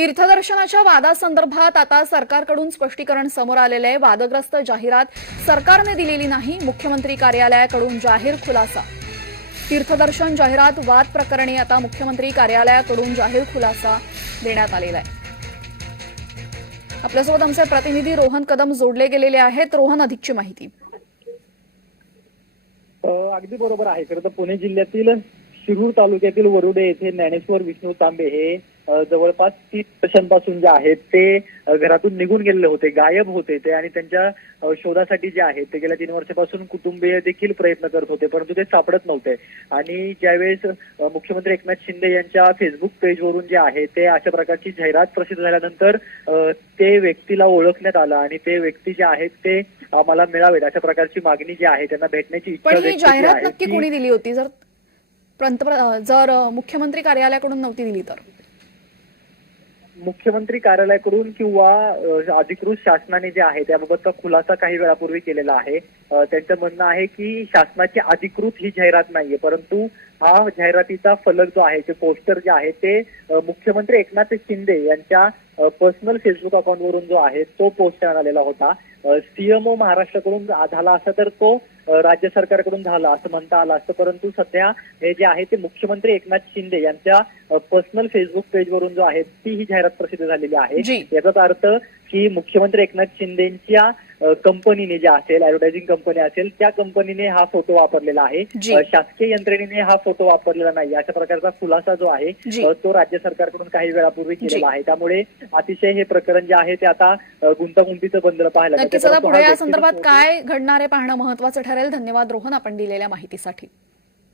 तीर्थदर्शनाच्या वादासंदर्भात आता सरकारकडून स्पष्टीकरण समोर आलेलं आहे. वादग्रस्त जाहिरात सरकारने दिलेली नाही मुख्यमंत्री कार्यालयाकडून जाहीर खुलासा. तीर्थदर्शन जाहिरात वाद प्रकरणी आता मुख्यमंत्री कार्यालयाकडून जाहीर खुलासा देण्यात आलेला आहे. आपल्यासोबत आमचे प्रतिनिधी रोहन कदम जोडले गेलेले आहेत. रोहन अधिकची माहिती. अगदी बरोबर आहे. खरं तर पुणे जिल्ह्यातील शिरूर तालुक्यातील वरुडे येथे ज्ञानेश्वर विष्णू तांबे हे जवळपास तीस वर्षांपासून जे आहेत ते घरातून निघून गेलेले होते गायब होते ते आणि त्यांच्या शोधासाठी जे आहे ते गेल्या तीन वर्षापासून कुटुंबीय देखील प्रयत्न करत होते परंतु ते सापडत नव्हते. आणि ज्यावेळेस मुख्यमंत्री एकनाथ शिंदे यांच्या फेसबुक पेजवरून जे आहे ते अशा प्रकारची जाहिरात प्रसिद्ध झाल्यानंतर ते व्यक्तीला ओळखण्यात आलं आणि ते व्यक्ती जे आहेत ते आम्हाला मिळावेत अशा प्रकारची मागणी जी आहे त्यांना भेटण्याची इच्छा जाहिरात नक्की कोणी दिली होती? जर पंतप्र जर मुख्यमंत्री कार्यालयाकडून नव्हती दिली तर? मुख्यमंत्री कार्यालयाकडून किंवा अधिकृत शासनाने जे आहे त्याबाबतचा खुलासा काही वेळापूर्वी केलेला आहे. त्यांचं म्हणणं आहे की शासनाची अधिकृत ही जाहिरात नाहीये परंतु हा जाहिरातीचा फलक जो आहे ते पोस्टर जे आहे ते मुख्यमंत्री एकनाथ शिंदे यांच्या पर्सनल फेसबुक अकाउंटवरून जो आहे तो पोस्ट आलेला होता. सीएमओ महाराष्ट्राकडून झाला असा तर तो राज्य सरकारकडून झाला असं म्हणता आलं असतं परंतु सध्या हे जे आहे ते मुख्यमंत्री एकनाथ शिंदे यांच्या पर्सनल फेसबुक पेजवरून जो आहे ती ही जाहिरात प्रसिद्ध झालेली आहे. याचाच अर्थ की मुख्यमंत्री एकनाथ शिंदेच्या कंपनीने जे असेल ऍडव्हर्टायझिंग कंपनी असेल त्या कंपनीने हा फोटो वापरलेला आहे. शासकीय यंत्रणेने हा फोटो वापरलेला नाही अशा प्रकारचा खुलासा जो आहे तो राज्य सरकारकडून काही वेळापूर्वी. केलेला आहे. त्यामुळे अतिशय हे प्रकरण जे आहे ते आता गुंतागुंतीचं बनलं पाहायला पुढे या संदर्भात काय घडणार आहे पाहणं महत्वाचं ठरेल. धन्यवाद रोहन आपण दिलेल्या माहितीसाठी.